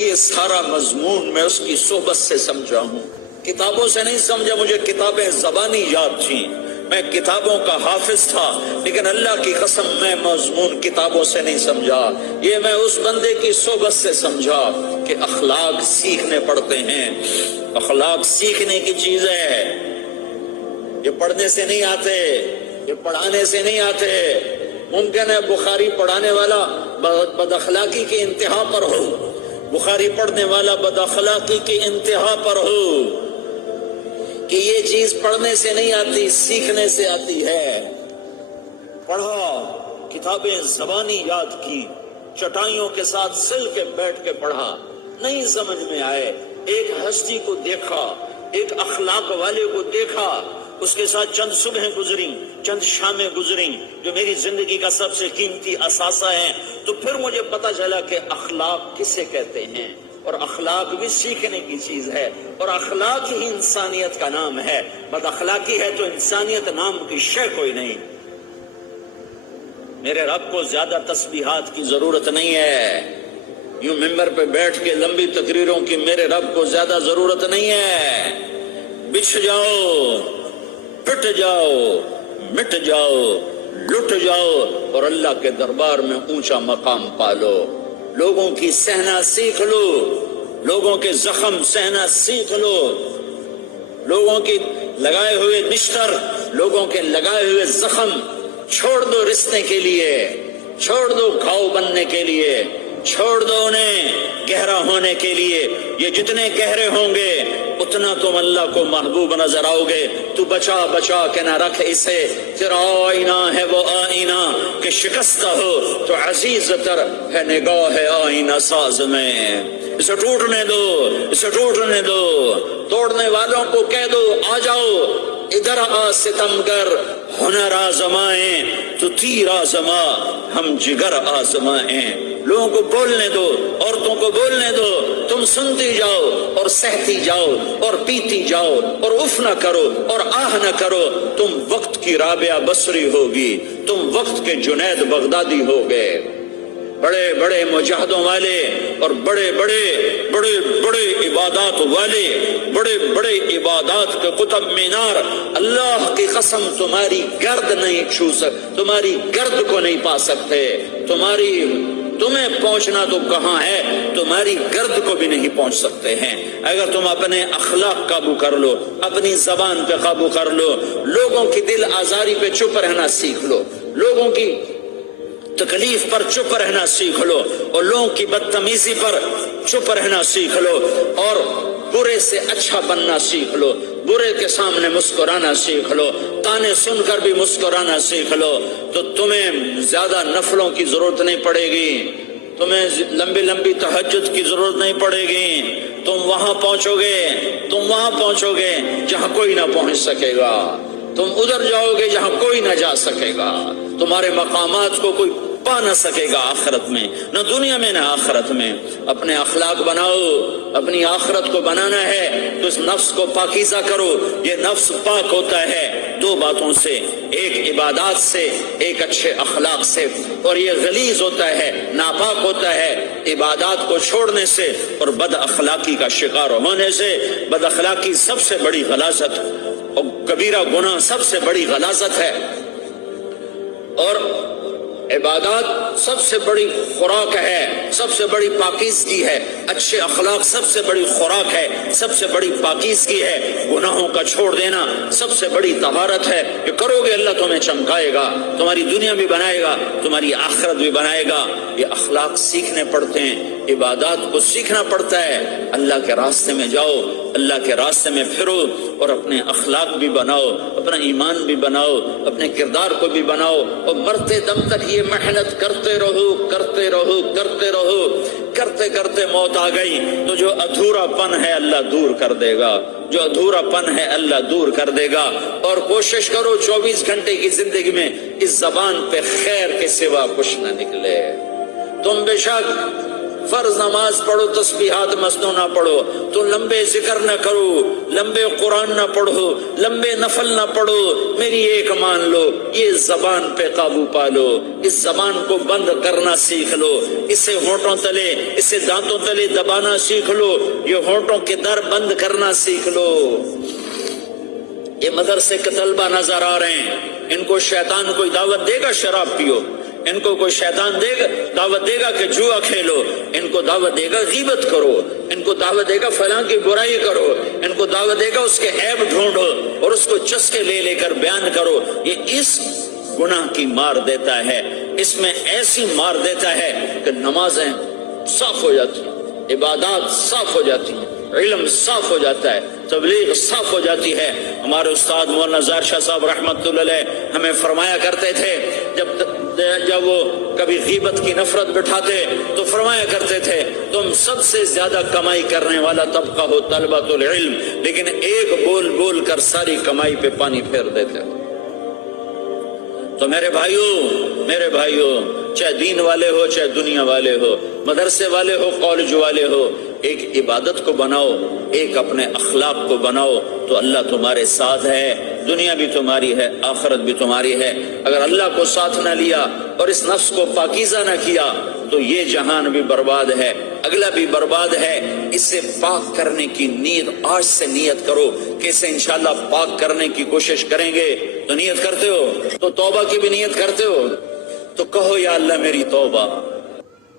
یہ سارا مضمون میں اس کی صحبت سے سمجھا ہوں، کتابوں سے نہیں سمجھا۔ مجھے کتابیں زبانی یاد تھیں، میں کتابوں کا حافظ تھا، لیکن اللہ کی قسم میں مضمون کتابوں سے نہیں سمجھا، یہ میں اس بندے کی صحبت سے سمجھا کہ اخلاق سیکھنے پڑتے ہیں۔ اخلاق سیکھنے کی چیز ہے، یہ پڑھنے سے نہیں آتے، یہ پڑھانے سے نہیں آتے۔ ممکن ہے بخاری پڑھانے والا بد اخلاقی کی انتہا پر ہو، بخاری پڑھنے والا بد اخلاقی کی انتہا پر ہو، کہ یہ چیز پڑھنے سے نہیں آتی، سیکھنے سے آتی ہے۔ پڑھا، کتابیں زبانی یاد کی، چٹائیوں کے ساتھ سل کے بیٹھ کے پڑھا، نہیں سمجھ میں آئے، ایک ہستی کو دیکھا، ایک اخلاق والے کو دیکھا، اس کے ساتھ چند صبحیں گزریں، چند شامیں گزریں جو میری زندگی کا سب سے قیمتی اثاثہ ہیں، تو پھر مجھے پتا چلا کہ اخلاق کسے کہتے ہیں، اور اخلاق بھی سیکھنے کی چیز ہے، اور اخلاق ہی انسانیت کا نام ہے۔ بد اخلاقی ہے تو انسانیت نام کی شے کوئی نہیں۔ میرے رب کو زیادہ تسبیحات کی ضرورت نہیں ہے، یوں ممبر پہ بیٹھ کے لمبی تقریروں کی میرے رب کو زیادہ ضرورت نہیں ہے۔ بچھ جاؤ، پٹ جاؤ، مٹ جاؤ، لٹ جاؤ، اور اللہ کے دربار میں اونچا مقام پالو۔ لوگوں کی سہنا سیکھ لو، لوگوں کے زخم سہنا سیکھ لو، لوگوں کی لگائے ہوئے نشتر، لوگوں کے لگائے ہوئے زخم چھوڑ دو رشتے کے لیے، چھوڑ دو گھاؤ بننے کے لیے، چھوڑ دو انہیں گہرا ہونے کے لیے۔ یہ جتنے گہرے ہوں گے اتنا تم اللہ کو محبوب نظر آؤ گے۔ تو بچا بچا کے نہ رکھ اسے، تیرا آئینہ ہے وہ آئینہ کہ شکستہ ہو تو عزیز تر ہے نگاہ آئینہ ساز میں۔ اسے ٹوٹنے دو، اسے ٹوٹنے دو، توڑنے والوں کو کہہ دو آ جاؤ ادھر آ ستمگر، ہنر آزمائیں تو تیر آزما، ہم جگر آزمائیں۔ لوگوں کو بولنے دو، عورتوں کو بولنے دو، تم سنتی جاؤ اور سہتی جاؤ اور پیتی جاؤ اور اف نہ کرو اور آہ نہ کرو۔ تم وقت کی رابعہ بصری ہوگی، تم وقت کے جنید بغدادی ہوگے۔ بڑے بڑے مجاہدوں والے اور بڑے بڑے بڑے بڑے عبادات والے، بڑے بڑے عبادات کے قطب مینار، اللہ کی قسم تمہاری گرد نہیں چھو سکتے، تمہاری گرد کو نہیں پا سکتے۔ تمہیں پہنچنا تو کہاں ہے، تمہاری گرد کو بھی نہیں پہنچ سکتے ہیں۔ اگر تم اپنے اخلاق قابو کر لو، اپنی زبان پہ قابو کر لو، لوگوں کی دل آزاری پہ چپ رہنا سیکھ لو، لوگوں کی تکلیف پر چپ رہنا سیکھ لو، اور لوگوں کی بدتمیزی پر چپ رہنا سیکھ لو، اور برے سے اچھا بننا سیکھ لو، برے کے سامنے مسکرانا سیکھ لو، تانے سن کر بھی مسکرانا سیکھ لو، تو تمہیں زیادہ نفلوں کی ضرورت نہیں پڑے گی، تمہیں لمبی لمبی تہجد کی ضرورت نہیں پڑے گی۔ تم وہاں پہنچو گے، تم وہاں پہنچو گے جہاں کوئی نہ پہنچ سکے گا، تم ادھر جاؤ گے جہاں کوئی نہ جا سکے گا، تمہارے مقامات کو کوئی پا نہ سکے گا آخرت میں، نہ دنیا میں نہ آخرت میں۔ اپنے اخلاق بناؤ، اپنی آخرت کو بنانا ہے تو اس نفس کو پاکیزہ کرو۔ یہ نفس پاک ہوتا ہے دو باتوں سے، ایک عبادات سے، ایک اچھے اخلاق سے، اور یہ غلیظ ہوتا ہے، ناپاک ہوتا ہے عبادات کو چھوڑنے سے اور بد اخلاقی کا شکار ہونے سے۔ بد اخلاقی سب سے بڑی غلاظت اور کبیرہ گناہ سب سے بڑی غلاظت ہے، اور عبادات سب سے بڑی خوراک ہے، سب سے بڑی پاکیزگی ہے، اچھے اخلاق سب سے بڑی خوراک ہے، سب سے بڑی پاکیزگی ہے۔ گناہوں کا چھوڑ دینا سب سے بڑی طہارت ہے۔ یہ کرو گے اللہ تمہیں چمکائے گا، تمہاری دنیا بھی بنائے گا، تمہاری آخرت بھی بنائے گا۔ یہ اخلاق سیکھنے پڑتے ہیں، عبادات کو سیکھنا پڑتا ہے۔ اللہ کے راستے میں جاؤ، اللہ کے راستے میں پھرو، اور اپنے اخلاق بھی بناؤ، اپنا ایمان بھی بناؤ، اپنے کردار کو بھی بناؤ، اور مرتے دم تک یہ محنت کرتے رہو، کرتے رہو، کرتے رہو۔ کرتے کرتے موت آ گئی تو جو ادھورا پن ہے اللہ دور کر دے گا، جو ادھورا پن ہے اللہ دور کر دے گا۔ اور کوشش کرو 24 گھنٹے کی زندگی میں اس زبان پہ خیر کے سوا کچھ نہ نکلے۔ تم بے شک فرض نماز پڑھو تسبیحات مسنون نہ پڑھو، تو لمبے ذکر نہ کرو، لمبے قرآن نہ پڑھو، لمبے نفل نہ پڑھو، میری ایک مان لو، یہ زبان پہ قابو پالو، اس زبان کو بند کرنا سیکھ لو، اسے ہونٹوں تلے، اسے دانتوں تلے دبانا سیکھ لو، یہ ہونٹوں کے در بند کرنا سیکھ لو۔ یہ مدرسے کے طلبہ نظر آ رہے ہیں، ان کو شیطان کوئی دعوت دے گا شراب پیو، ان کو کوئی شیطان دعوت دے گا کہ جوا کھیلو، ان کو دعوت دے گا غیبت کرو، ان کو دعوت دے گا فلاں کی برائی کرو، ان کو دعوت دے گا اس کے عیب ڈھونڈو اور اس کو چسکے لے لے کر بیان کرو۔ یہ اس گناہ کی مار دیتا ہے، اس میں ایسی مار دیتا ہے کہ نمازیں صاف ہو جاتی ہیں، عبادات صاف ہو جاتی ہیں، علم صاف ہو جاتا ہے، تبلیغ صاف ہو جاتی ہے۔ ہمارے استاد مولانا ظاہر شاہ صاحب رحمۃ اللہ علیہ ہمیں فرمایا کرتے تھے، جب وہ کبھی غیبت کی نفرت بٹھاتے تو فرمایا کرتے تھے تم سب سے زیادہ کمائی کرنے والا طبقہ ہو طلبۃ العلم، لیکن ایک بول بول کر ساری کمائی پہ پانی پھیر دیتے ہو۔ تو میرے بھائیوں چاہے دین والے ہو چاہے دنیا والے ہو، مدرسے والے ہو کالج والے ہو، ایک عبادت کو بناؤ، ایک اپنے اخلاق کو بناؤ، تو اللہ تمہارے ساتھ ہے، دنیا بھی تمہاری ہے، آخرت بھی تمہاری ہے۔ اگر اللہ کو ساتھ نہ لیا اور اس نفس کو پاکیزہ نہ کیا تو یہ جہان بھی برباد ہے، اگلا بھی برباد ہے۔ اسے پاک کرنے کی نیت آج سے نیت کرو کہ اسے انشاءاللہ پاک کرنے کی کوشش کریں گے۔ تو نیت کرتے ہو تو توبہ کی بھی نیت کرتے ہو، تو کہو یا اللہ میری توبہ،